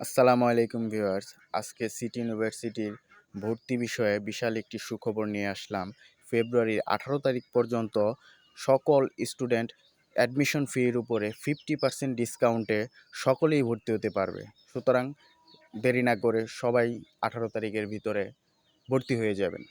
আসসালামু আলাইকুম ভিউয়ার্স। আজকে সিটি ইউনিভার্সিটির ভর্তি বিষয়ে বিশাল একটি সুখবর নিয়ে আসলাম। ফেব্রুয়ারির 18 তারিখ পর্যন্ত সকল স্টুডেন্ট অ্যাডমিশন ফির উপরে 50% ডিসকাউন্টে সকলেই ভর্তি হতে পারবে। সুতরাং দেরি না করে সবাই 18 তারিখের ভিতরে ভর্তি হয়ে যাবেন।